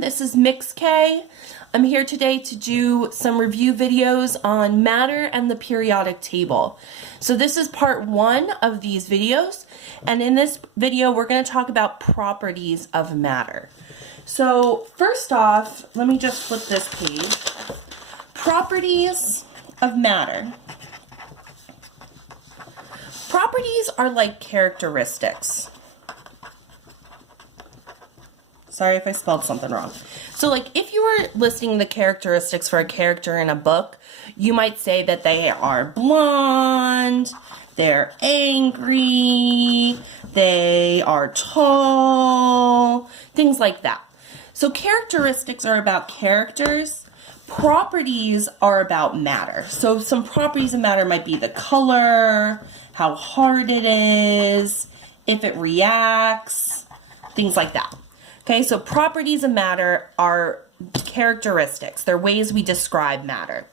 everyone, this is Mix K. I'm here today to do some review videos on matter and the periodic table. So this is part one of these videos, and in this video we're going to talk about properties of matter. So first off, let me just flip this page. Properties of matter. Properties are like characteristics. Sorry if I spelled something wrong. So like if you were listing the characteristics for a character in a book, you might say that they are blonde, they're angry, they are tall, things like that. So characteristics are about characters. Properties are about matter. So some properties of matter might be the color, how hard it is, if it reacts, things like that. Okay, so properties of matter are characteristics. They're ways we describe matter.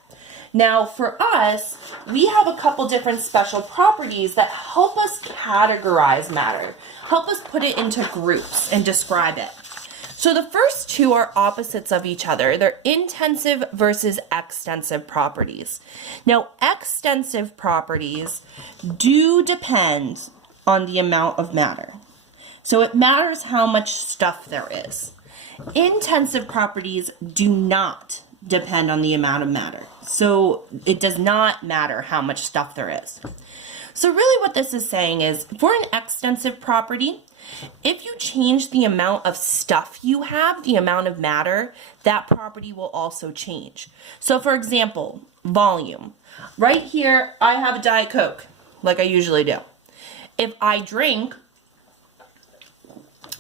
Now, for us, we have a couple different special properties that help us categorize matter, help us put it into groups and describe it. So the first two are opposites of each other. They're intensive versus extensive properties. Now, extensive properties do depend on the amount of matter. So it matters how much stuff there is. Intensive properties do not depend on the amount of matter. So it does not matter how much stuff there is. So really what this is saying is, for an extensive property, if you change the amount of stuff you have, the amount of matter, that property will also change. So for example, volume. Right here, I have a Diet Coke, like I usually do. If I drink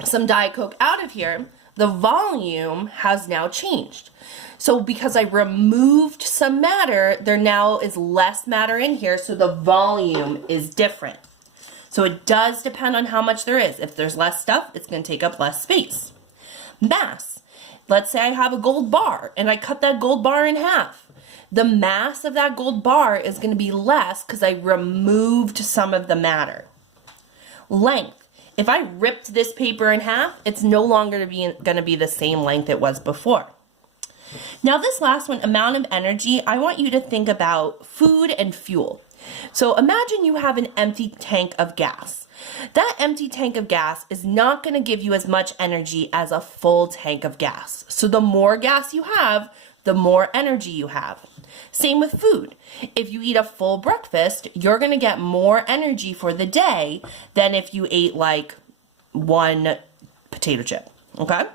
some Diet Coke out of here, the volume has now changed. So because I removed some matter, there now is less matter in here, so the volume is different. So it does depend on how much there is. If there's less stuff, it's going to take up less space. Mass. Let's say I have a gold bar and I cut that gold bar in half. The mass of that gold bar is going to be less because I removed some of the matter. Length. If I ripped this paper in half, it's no longer going to be the same length it was before. Now this last one, amount of energy, I want you to think about food and fuel. So imagine you have an empty tank of gas. That empty tank of gas is not going to give you as much energy as a full tank of gas. So the more gas you have, the more energy you have. Same with food. If you eat a full breakfast, you're going to get more energy for the day than if you ate like one potato chip, okay?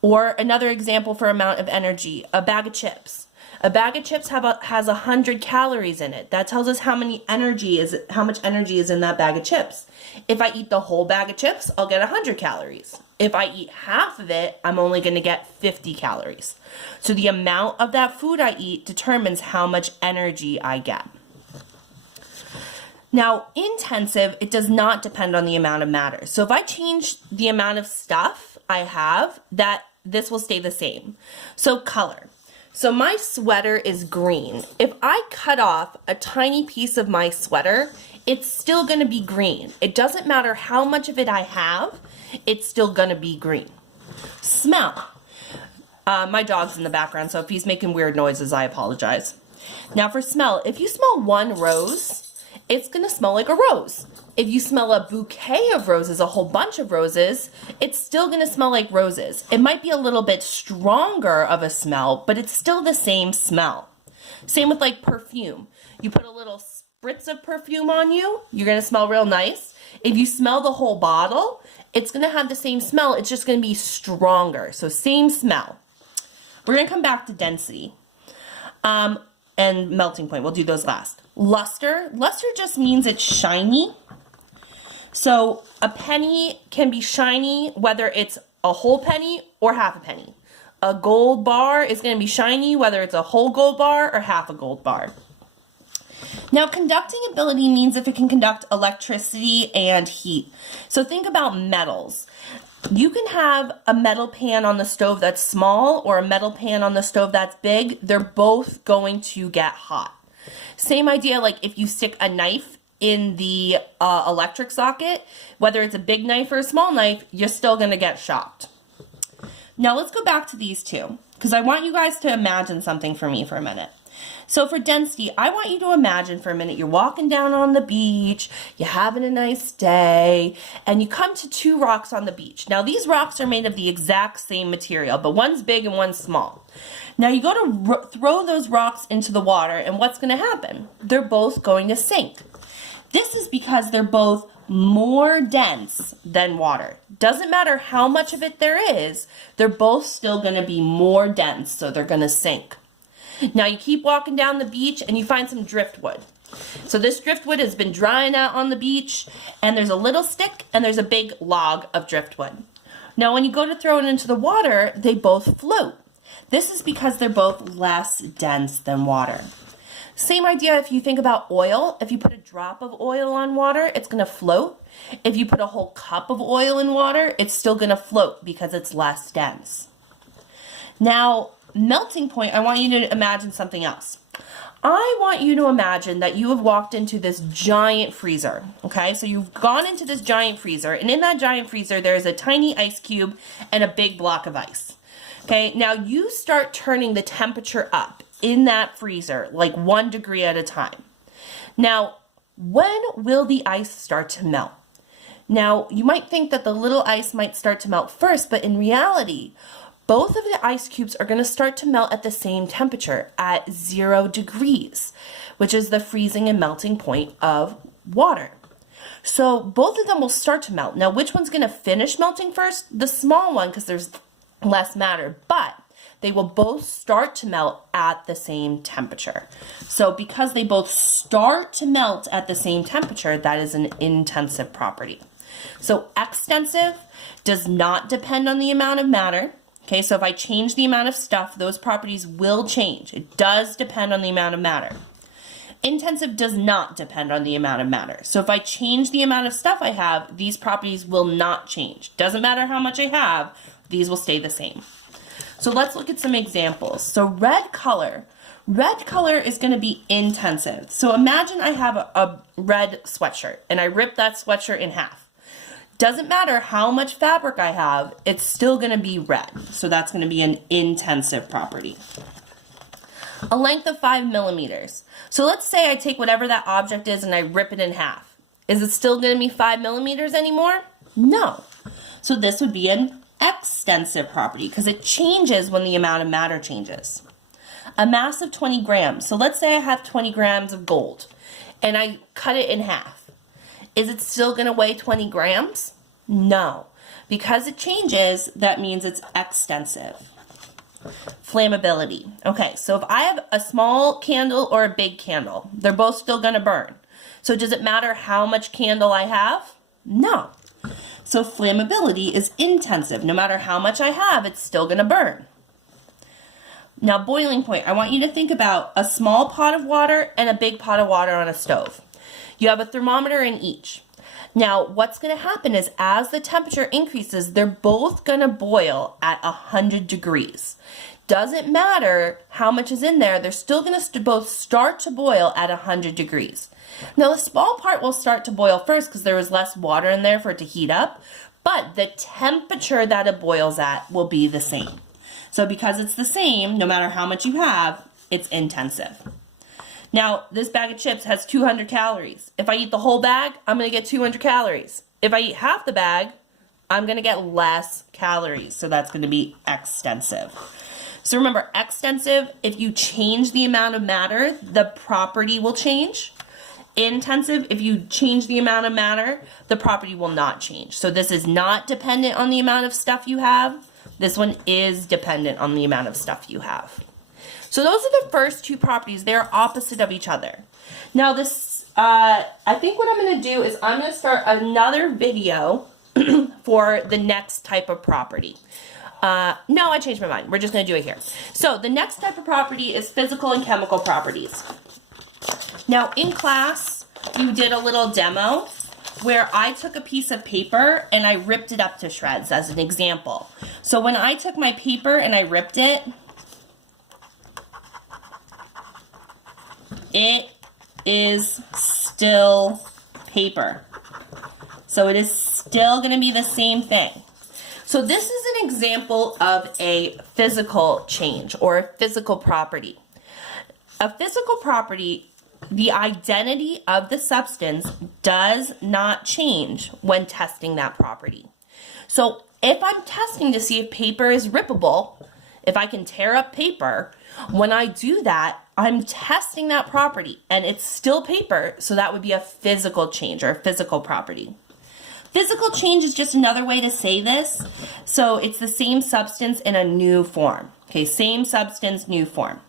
Or another example for amount of energy, a bag of chips. A bag of chips has 100 calories in it. That tells us how much energy is in that bag of chips. If I eat the whole bag of chips, I'll get 100 calories. If I eat half of it, I'm only going to get 50 calories. So the amount of that food I eat determines how much energy I get. Now, intensive, it does not depend on the amount of matter. So if I change the amount of stuff I have, this will stay the same. So color. So my sweater is green. If I cut off a tiny piece of my sweater, it's still going to be green. It doesn't matter how much of it I have, it's still going to be green. Smell. My dog's in the background, so if he's making weird noises, I apologize. Now for smell, if you smell one rose, it's going to smell like a rose. If you smell a bouquet of roses, a whole bunch of roses, it's still going to smell like roses. It might be a little bit stronger of a smell, but it's still the same smell. Same with like perfume. You put a little spritz of perfume on you, you're going to smell real nice. If you smell the whole bottle, it's going to have the same smell. It's just going to be stronger. So same smell. We're going to come back to density and melting point. We'll do those last. Luster. Luster just means it's shiny. So a penny can be shiny whether it's a whole penny or half a penny. A gold bar is going to be shiny whether it's a whole gold bar or half a gold bar. Now, conducting ability means if it can conduct electricity and heat. So think about metals. You can have a metal pan on the stove that's small or a metal pan on the stove that's big. They're both going to get hot. Same idea, like if you stick a knife in the electric socket, whether it's a big knife or a small knife, you're still going to get shocked. Now let's go back to these two, because I want you guys to imagine something for me for a minute. So for density, I want you to imagine for a minute you're walking down on the beach, you're having a nice day, and you come to two rocks on the beach. Now these rocks are made of the exact same material, but one's big and one's small. Now you go to throw those rocks into the water, and what's going to happen? They're both going to sink. This is because they're both more dense than water. Doesn't matter how much of it there is, they're both still going to be more dense, so they're going to sink. Now you keep walking down the beach and you find some driftwood. So this driftwood has been drying out on the beach, and there's a little stick and there's a big log of driftwood. Now when you go to throw it into the water, they both float. This is because they're both less dense than water. Same idea if you think about oil. If you put a drop of oil on water, it's going to float. If you put a whole cup of oil in water, it's still going to float because it's less dense. Now, melting point, I want you to imagine something else. I want you to imagine that you have walked into this giant freezer, okay? So you've gone into this giant freezer, and in that giant freezer, there's a tiny ice cube and a big block of ice. Okay, now you start turning the temperature up in that freezer, like 1 degree at a time. Now, when will the ice start to melt? Now, you might think that the little ice might start to melt first, but in reality, both of the ice cubes are going to start to melt at the same temperature, at 0 degrees, which is the freezing and melting point of water. So both of them will start to melt. Now, which one's going to finish melting first? The small one, because there's less matter, but they will both start to melt at the same temperature. So because they both start to melt at the same temperature, that is an intensive property. So extensive does not depend on the amount of matter. Okay, so if I change the amount of stuff, those properties will change. It does depend on the amount of matter. Intensive does not depend on the amount of matter. So if I change the amount of stuff I have, these properties will not change. Doesn't matter how much I have, these will stay the same. So let's look at some examples. So red color is going to be intensive. So imagine I have a red sweatshirt and I rip that sweatshirt in half. Doesn't matter how much fabric I have, it's still going to be red. So that's going to be an intensive property. A length of 5 millimeters. So let's say I take whatever that object is and I rip it in half. Is it still going to be 5 millimeters anymore? No. So this would be an extensive property because it changes when the amount of matter changes. A mass of 20 grams. So let's say I have 20 grams of gold and I cut it in half. Is it still going to weigh 20 grams? No. Because it changes, that means it's extensive. Flammability. Okay, so if I have a small candle or a big candle, they're both still going to burn. So does it matter how much candle I have? No. So flammability is intensive. No matter how much I have, it's still going to burn. Now, boiling point. I want you to think about a small pot of water and a big pot of water on a stove. You have a thermometer in each. Now, what's going to happen is as the temperature increases, they're both going to boil at 100 degrees. Doesn't matter how much is in there, they're still going to both start to boil at 100 degrees. Now, the small part will start to boil first because there was less water in there for it to heat up, but the temperature that it boils at will be the same. So because it's the same, no matter how much you have, it's intensive. Now, this bag of chips has 200 calories. If I eat the whole bag, I'm going to get 200 calories. If I eat half the bag, I'm going to get less calories. So that's going to be extensive. So remember, extensive, if you change the amount of matter, the property will change. Intensive, if you change the amount of matter, the property will not change. So this is not dependent on the amount of stuff you have. This one is dependent on the amount of stuff you have. So those are the first two properties. They're opposite of each other. Now this, I think what I'm going to do is I'm going to start another video for the next type of property. No, I changed my mind. We're just going to do it here. So the next type of property is physical and chemical properties. Now in class, you did a little demo where I took a piece of paper and I ripped it up to shreds as an example. So when I took my paper and I ripped it, it is still paper. So it is still going to be the same thing. So this is an example of a physical change or a physical property. A physical property, the identity of the substance does not change when testing that property. So if I'm testing to see if paper is rippable, if I can tear up paper, when I do that, I'm testing that property and it's still paper, so that would be a physical change or a physical property. Physical change is just another way to say this. So it's the same substance in a new form. Okay, same substance, new form.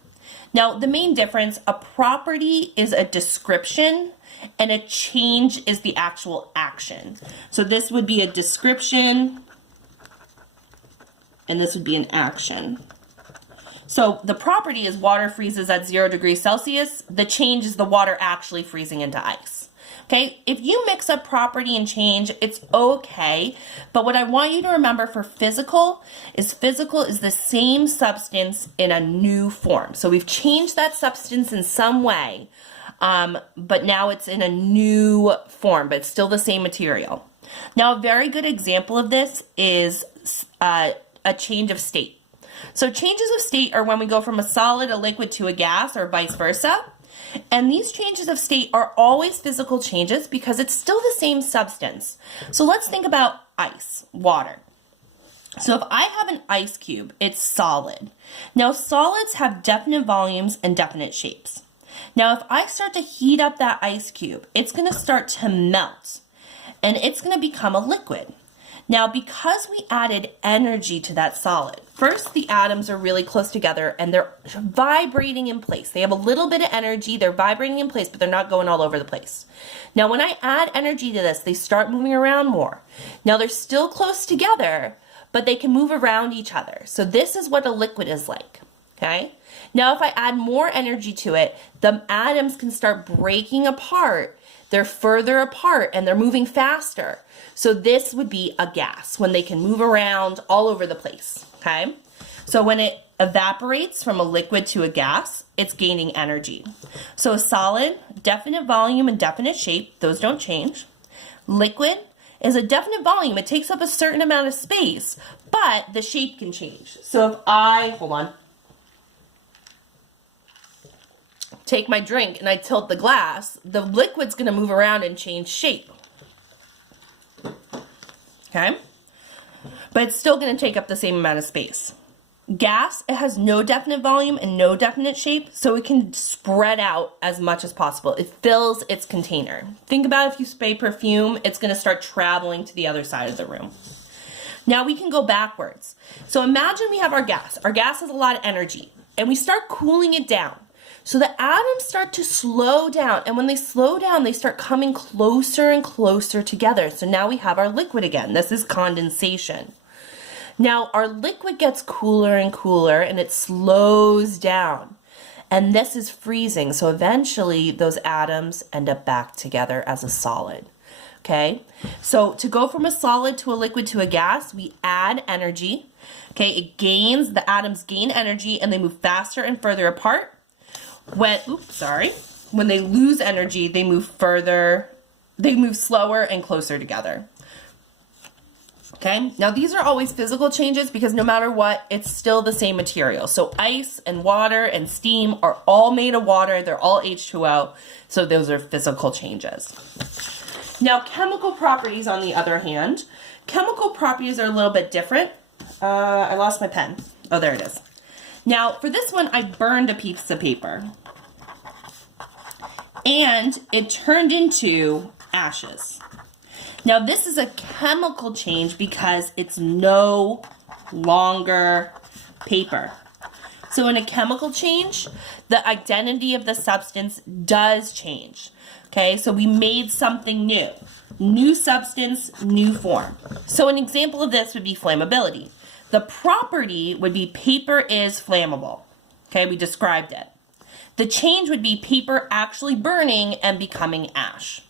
Now, the main difference, a property is a description and a change is the actual action. So this would be a description and this would be an action. So the property is water freezes at 0 degrees Celsius. The change is the water actually freezing into ice. Okay, if you mix up property and change, it's okay. But what I want you to remember for physical is the same substance in a new form. So we've changed that substance in some way, but now it's in a new form, but it's still the same material. Now, a very good example of this is a change of state. So changes of state are when we go from a solid, a liquid to a gas, or vice versa. And these changes of state are always physical changes because it's still the same substance. So let's think about ice, water. So if I have an ice cube, it's solid. Now solids have definite volumes and definite shapes. Now if I start to heat up that ice cube, it's going to start to melt and it's going to become a liquid. Now, because we added energy to that solid, first the atoms are really close together and they're vibrating in place. They have a little bit of energy, they're vibrating in place, but they're not going all over the place. Now, when I add energy to this, they start moving around more. Now, they're still close together, but they can move around each other. So this is what a liquid is like, okay? Now, if I add more energy to it, the atoms can start breaking apart. They're further apart and they're moving faster. So this would be a gas when they can move around all over the place, okay? So when it evaporates from a liquid to a gas, it's gaining energy. So a solid, definite volume and definite shape, those don't change. Liquid is a definite volume. It takes up a certain amount of space, but the shape can change. So if I, hold on, take my drink and I tilt the glass, the liquid's gonna move around and change shape. Okay? But it's still gonna take up the same amount of space. Gas, it has no definite volume and no definite shape, so it can spread out as much as possible. It fills its container. Think about if you spray perfume, it's gonna start traveling to the other side of the room. Now we can go backwards. So imagine we have our gas. Our gas has a lot of energy, and we start cooling it down. So the atoms start to slow down, and when they slow down, they start coming closer and closer together. So now we have our liquid again. This is condensation. Now our liquid gets cooler and cooler, and it slows down. And this is freezing. So eventually those atoms end up back together as a solid. Okay? So to go from a solid to a liquid to a gas, we add energy. Okay? It gains, the atoms gain energy, and they move faster and further apart. When they lose energy, they move further, they move slower and closer together. Okay, now these are always physical changes because no matter what, it's still the same material. So ice and water and steam are all made of water, they're all H2O, so those are physical changes. Now chemical properties, on the other hand, chemical properties are a little bit different. I lost my pen. Oh, there it is. Now, for this one, I burned a piece of paper, and it turned into ashes. Now, this is a chemical change because it's no longer paper. So in a chemical change, the identity of the substance does change. Okay, so we made something new. New substance, new form. So an example of this would be flammability. The property would be paper is flammable. Okay, we described it. The change would be paper actually burning and becoming ash.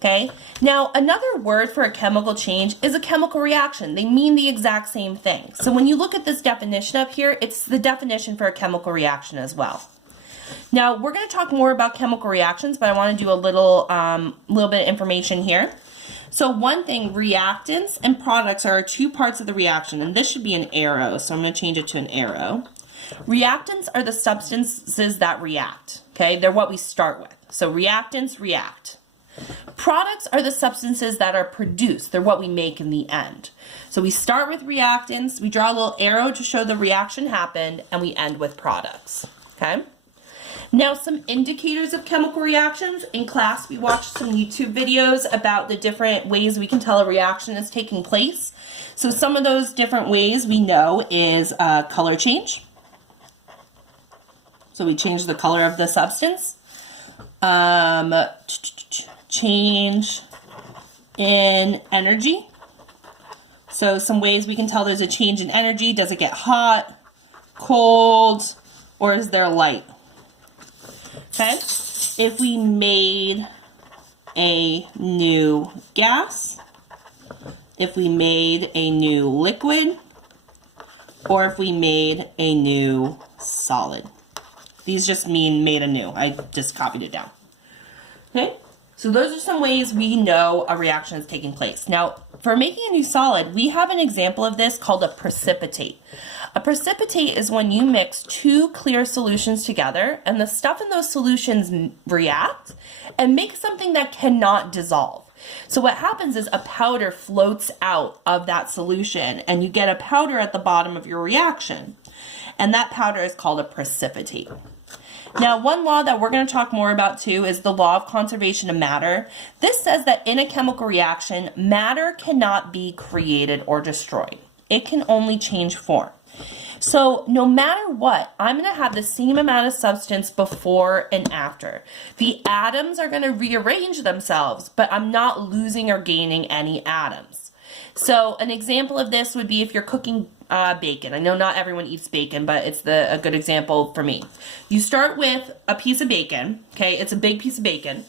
Okay, now another word for a chemical change is a chemical reaction. They mean the exact same thing. So when you look at this definition up here, it's the definition for a chemical reaction as well. Now we're going to talk more about chemical reactions, but I want to do a little bit of information here. So one thing, reactants and products are two parts of the reaction, and this should be an arrow, so I'm going to change it to an arrow. Reactants are the substances that react, okay? They're what we start with. So reactants react. Products are the substances that are produced. They're what we make in the end. So we start with reactants, we draw a little arrow to show the reaction happened, and we end with products, okay? Now, some indicators of chemical reactions. In class, we watched some YouTube videos about the different ways we can tell a reaction is taking place. So some of those different ways we know is color change. So we change the color of the substance. Change in energy. So some ways we can tell there's a change in energy. Does it get hot, cold, or is there light? Okay, if we made a new gas, if we made a new liquid, or if we made a new solid. These just mean made anew. I just copied it down. Okay, so those are some ways we know a reaction is taking place. Now, for making a new solid, we have an example of this called a precipitate. A precipitate is when you mix two clear solutions together and the stuff in those solutions react and make something that cannot dissolve. So what happens is a powder floats out of that solution and you get a powder at the bottom of your reaction. And that powder is called a precipitate. Now, one law that we're going to talk more about too is the law of conservation of matter. This says that in a chemical reaction, matter cannot be created or destroyed. It can only change form. So no matter what, I'm going to have the same amount of substance before and after. The atoms are going to rearrange themselves, but I'm not losing or gaining any atoms. So an example of this would be if you're cooking bacon. I know not everyone eats bacon, but it's a good example for me. You start with a piece of bacon, okay? It's a big piece of bacon.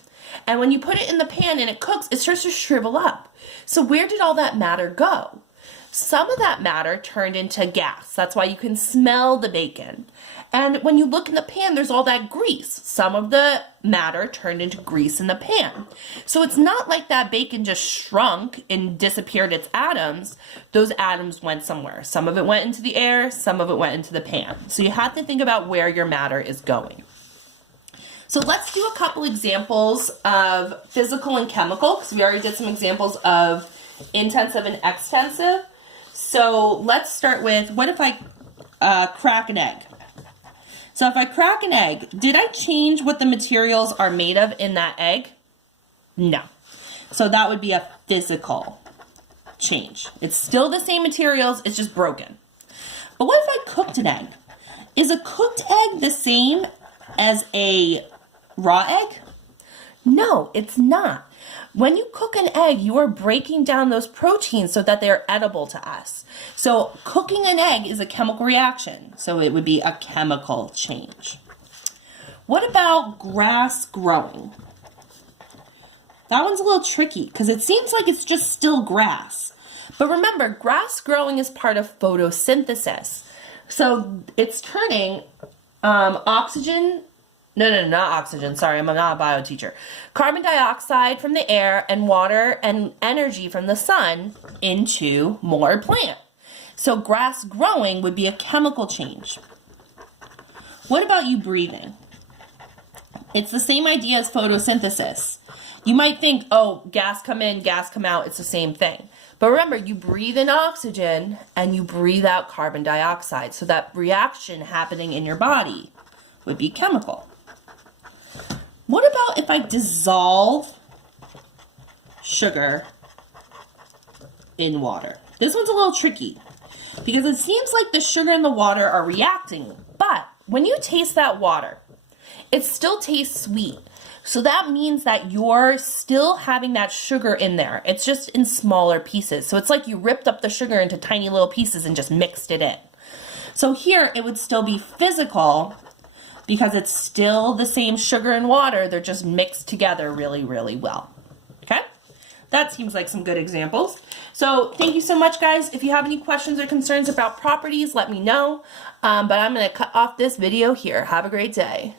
And when you put it in the pan and it cooks, it starts to shrivel up. So where did all that matter go? Some of that matter turned into gas. That's why you can smell the bacon. And when you look in the pan, there's all that grease. Some of the matter turned into grease in the pan. So it's not like that bacon just shrunk and disappeared its atoms. Those atoms went somewhere. Some of it went into the air, some of it went into the pan. So you have to think about where your matter is going. So let's do a couple examples of physical and chemical, because we already did some examples of intensive and extensive. So let's start with, what if I crack an egg? So if I crack an egg, did I change what the materials are made of in that egg? No. So that would be a physical change. It's still the same materials, it's just broken. But what if I cooked an egg? Is a cooked egg the same as a raw egg? No, it's not. When you cook an egg, you are breaking down those proteins so that they're edible to us. So cooking an egg is a chemical reaction. So it would be a chemical change. What about grass growing? That one's a little tricky because it seems like it's just still grass. But remember, grass growing is part of photosynthesis. So it's turning oxygen. No, not oxygen. Sorry, I'm not a bio teacher. Carbon dioxide from the air and water and energy from the sun into more plant. So grass growing would be a chemical change. What about you breathing? It's the same idea as photosynthesis. You might think, oh, gas come in, gas come out. It's the same thing. But remember, you breathe in oxygen and you breathe out carbon dioxide. So that reaction happening in your body would be chemical. What about if I dissolve sugar in water? This one's a little tricky because it seems like the sugar and the water are reacting, but when you taste that water, it still tastes sweet. So that means that you're still having that sugar in there. It's just in smaller pieces. So it's like you ripped up the sugar into tiny little pieces and just mixed it in. So here it would still be physical, because it's still the same sugar and water, they're just mixed together really, really well. Okay? That seems like some good examples. So thank you so much, guys. If you have any questions or concerns about properties, let me know. But I'm going to cut off this video here. Have a great day.